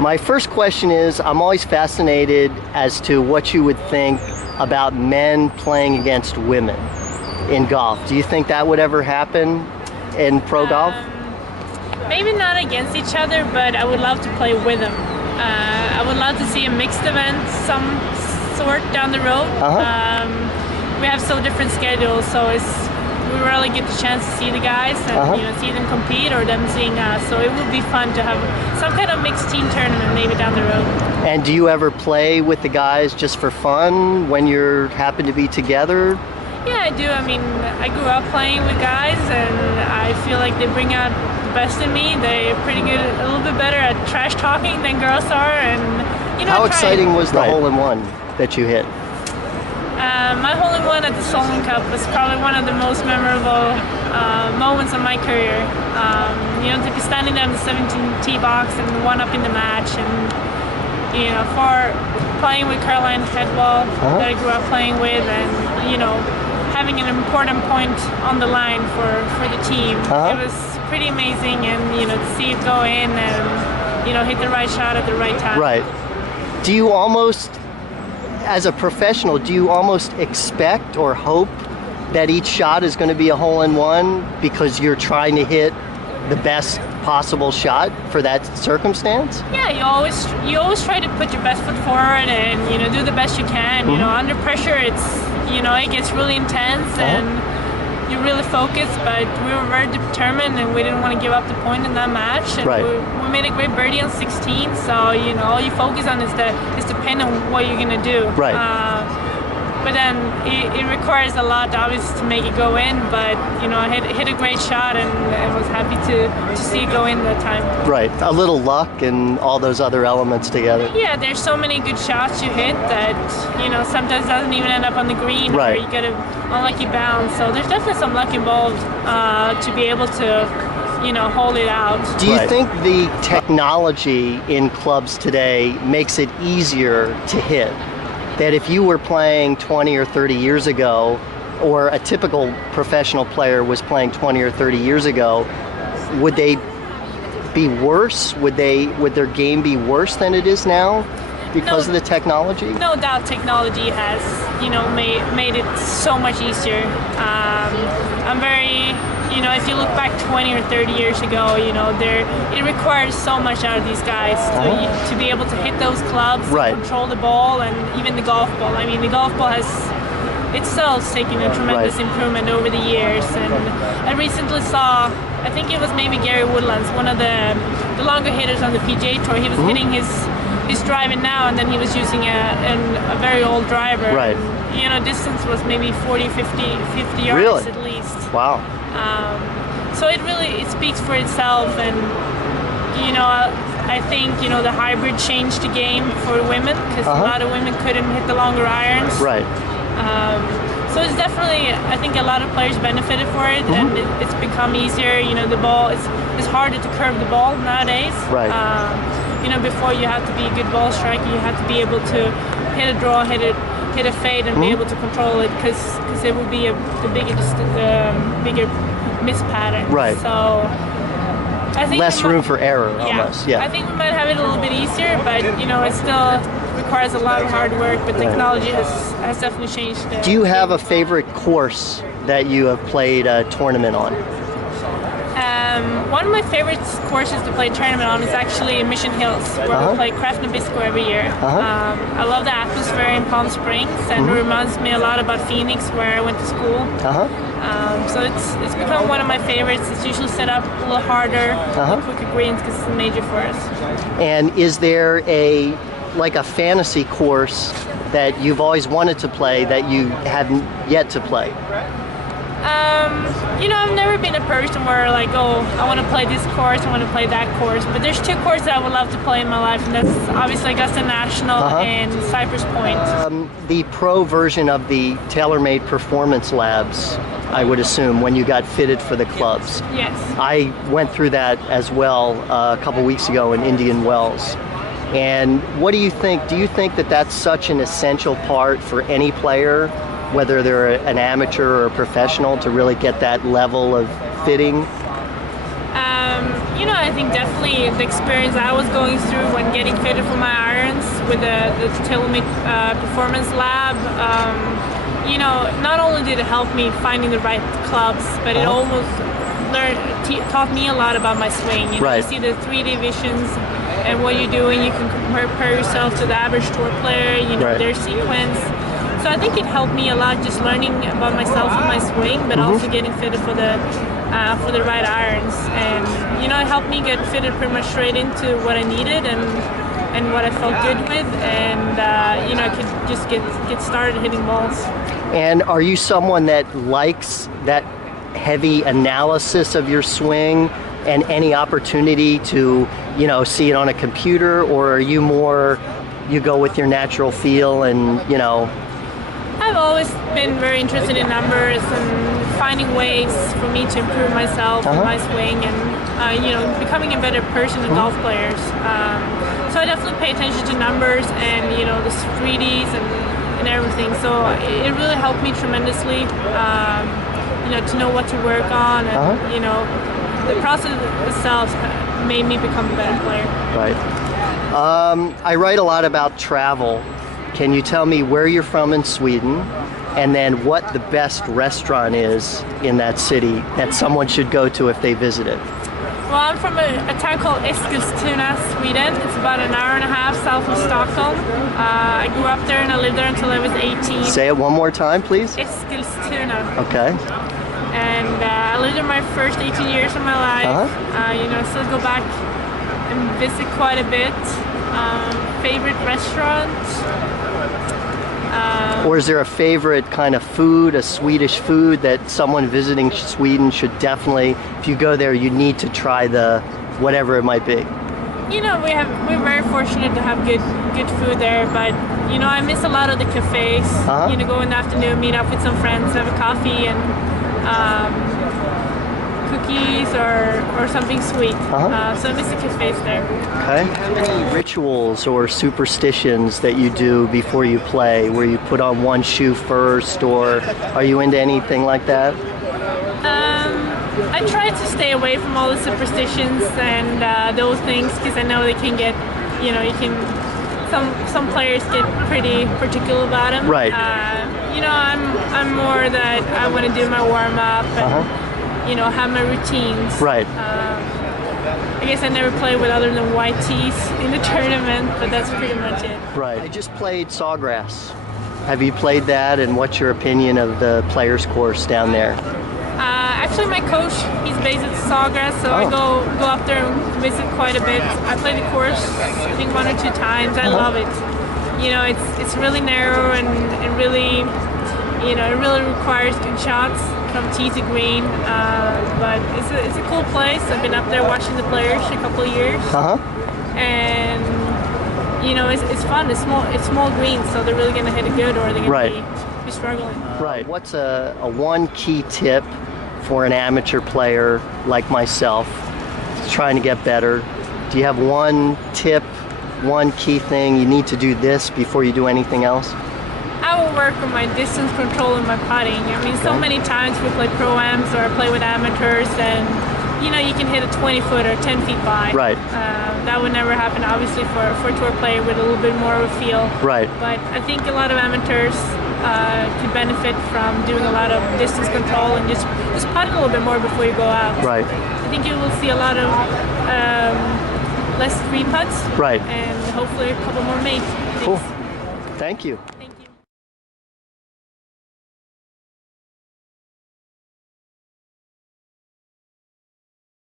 My first question is, I'm always fascinated as to what you would think about men playing against women in golf. Do you think that would ever happen in pro golf? Maybe not against each other, but I would love to play with them. I would love to see a mixed event, some sort, down the road. We have so different schedules, so we rarely get the chance to see the guys and see them compete or them seeing us. So it would be fun to have some kind of mixed team tournament maybe down the road. And do you ever play with the guys just for fun when you happen to be together? Yeah, I do. I mean, I grew up playing with guys, and I feel like they bring out the best in me. They're pretty good, a little bit better at trash talking than girls are, and How exciting was the hole-in-one that you hit? My hole-in-one at the Solon Cup was probably one of the most memorable moments of my career. To be standing there in the 17th tee box and the one up in the match, and for playing with Caroline Hedwall that I grew up playing with, and having an important point on the line for the team, it was pretty amazing. And to see it go in and hit the right shot at the right time. Right. Do you almost, as a professional, do you almost expect or hope that each shot is going to be a hole-in-one because you're trying to hit the best possible shot for that circumstance? Yeah, you always try to put your best foot forward and do the best you can. Under pressure, it gets really intense and you're really focused. But we were very determined and we didn't want to give up the point in that match. And we made a great birdie on 16. So all you focus on is the pin and what you're gonna do. Right. But then it requires a lot, obviously, to make it go in. But I hit a great shot and was happy to see it go in that time. Right, a little luck and all those other elements together. Yeah, there's so many good shots you hit that sometimes doesn't even end up on the green, or you get an unlucky bounce. So there's definitely some luck involved to be able to hold it out. Do you think the technology in clubs today makes it easier to hit? That if you were playing 20 or 30 years ago, or a typical professional player was playing 20 or 30 years ago, would they be worse? Would their game be worse than it is now because of the technology? No doubt technology has, made it so much easier. I'm very, if you look back 20 or 30 years ago, it requires so much out of these guys to be able to hit those clubs, to control the ball, and even the golf ball. I mean, the golf ball has itself taken a tremendous improvement over the years. And I recently saw, I think it was maybe Gary Woodlands, one of the longer hitters on the PGA Tour. He was hitting his driving now, and then he was using a very old driver. Right. And, distance was maybe 40, 50 yards at least. Wow. So it speaks for itself, and I think the hybrid changed the game for women, because a lot of women couldn't hit the longer irons. Right. So it's definitely, I think a lot of players benefited for it, and it's become easier. The ball it's harder to curve the ball nowadays. Right. Before, you have to be a good ball striker. You have to be able to hit a draw, hit a fade, and be able to control it, because it would be the bigger miss pattern. Right. So I think less room for error, almost. Yeah. I think we might have it a little bit easier, but it still requires a lot of hard work. But technology has definitely changed. Do you have a favorite course that you have played a tournament on? One of my favorite courses to play a tournament on is actually Mission Hills, where we play Kraft Nabisco every year. I love the atmosphere in Palm Springs, and it reminds me a lot about Phoenix, where I went to school. So it's become one of my favorites. It's usually set up a little harder, quicker greens, because it's a major for us. And is there a fantasy course that you've always wanted to play that you haven't yet to play? I've never been a person where I want to play this course, I want to play that course. But there's two courses that I would love to play in my life, and that's obviously Augusta National and Cypress Point. The pro version of the TaylorMade Performance Labs, I would assume, when you got fitted for the clubs. Yes. I went through that as well a couple weeks ago in Indian Wells. And what do you think? Do you think that that's such an essential part for any player, whether they're an amateur or a professional, to really get that level of fitting? I I think definitely the experience I was going through when getting fitted for my irons with the TaylorMade Performance Lab, you know, not only did it help me finding the right clubs, but it almost taught me a lot about my swing. You know, you see the 3 divisions and what you're doing. You can compare yourself to the average tour player, you know, their sequence. So I think it helped me a lot just learning about myself and my swing, but also getting fitted for the right irons. And, you know, it helped me get fitted pretty much straight into what I needed and what I felt good with. And, you know, I could just get started hitting balls. And are you someone that likes that heavy analysis of your swing and any opportunity to, you know, see it on a computer, or are you more, you go with your natural feel and, you know? I've always been very interested in numbers and finding ways for me to improve myself and my swing and, you know, becoming a better person and golf players. So I definitely pay attention to numbers and, you know, the 3Ds and everything. So it really helped me tremendously, you know, to know what to work on and, you know, the process itself made me become a better player. Right. I write a lot about travel. Can you tell me where you're from in Sweden, and then what the best restaurant is in that city that someone should go to if they visit it? Well, I'm from a town called Eskilstuna, Sweden. It's about an hour and a half south of Stockholm. I grew up there and I lived there until I was 18. Say it one more time, please. Eskilstuna. Okay. And I lived there my first 18 years of my life. You know, I still go back and visit quite a bit. Favorite restaurant? Or is there a favorite kind of food, a Swedish food that someone visiting Sweden should definitely, if you go there, you need to try the whatever it might be? You know, we're very fortunate to have good food there, but you know, I miss a lot of the cafes. You know, go in the afternoon, meet up with some friends, have a coffee and cookies or something sweet. So I miss the cafes there. Okay. Any rituals or superstitions that you do before you play, where you put on one shoe first, or are you into anything like that? I try to stay away from all the superstitions and those things, because I know they can get, you know, some players get pretty particular about them. Right. You know, I'm more that I want to do my warm up and you know, have my routines. Right. I guess I never played with other than white tees in the tournament, but that's pretty much it. Right. I just played Sawgrass. Have you played that, and what's your opinion of the players course down there? Actually, my coach, he's based at Sawgrass, so I go up there and visit quite a bit. I play the course, I think 1 or 2 times. I love it. You know, it's really narrow and really, you know, it really requires good shots from tee to green. But it's a cool place. I've been up there watching the players a couple of years. And you know, it's fun. It's small greens, so they're really gonna hit it good, or they're gonna be struggling. Right. What's a one key tip for an amateur player like myself trying to get better? Do you have one tip, one key thing, you need to do this before you do anything else? I will work on my distance control and my putting. I mean, so many times we play pro-ams or I play with amateurs, and you know, you can hit a 20-foot or 10 feet by. Right. That would never happen, obviously, for a tour player with a little bit more of a feel. Right. But I think a lot of amateurs could benefit from doing a lot of distance control and just putting a little bit more before you go out. Right. I think you will see a lot of less free putts. Right. And hopefully a couple more made. Cool. Thank you. Thank you.